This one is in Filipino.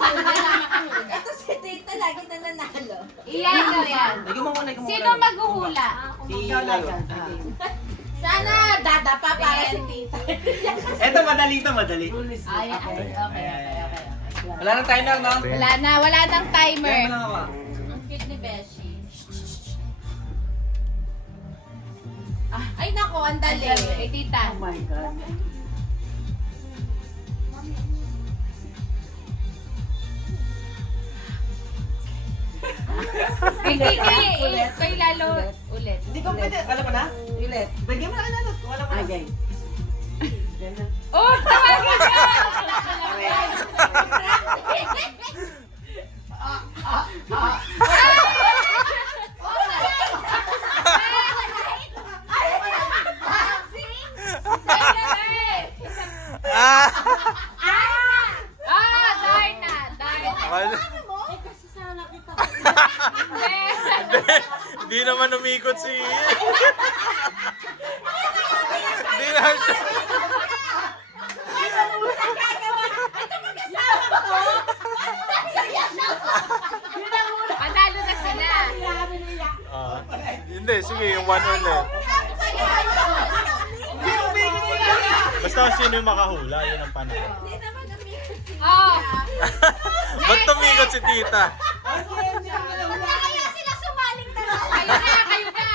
Ito si Tita lagi na nanalo. Iyan o yan. Ikaw mo muna, ikaw mo Sino maghuhula? Si Lalo. Sana dadapa para si Tita. Eto, madali to, madali. Ayan. Okay. Wala nang timer, no? Wala nang timer. Kaya mo lang ako. Ang cute ni Beshi. Ay nako, ang dali. Kay tita. Oh my God. Kay Lalo ulit. Hindi ko pwede. Alam mo na? Ulit. Bigyan mo na kayo na. Wala mo na. Okay. Ganun. Oh, tawagin siya! Darna. Kasi sana kita. Hindi naman umikot si... Hindi na siya... Panalo na sila. Hindi, sige, yung one ulit. Basta kung sino yung makahula, yun ang panalo. Oh. Ba't tumikot si tita? Okay,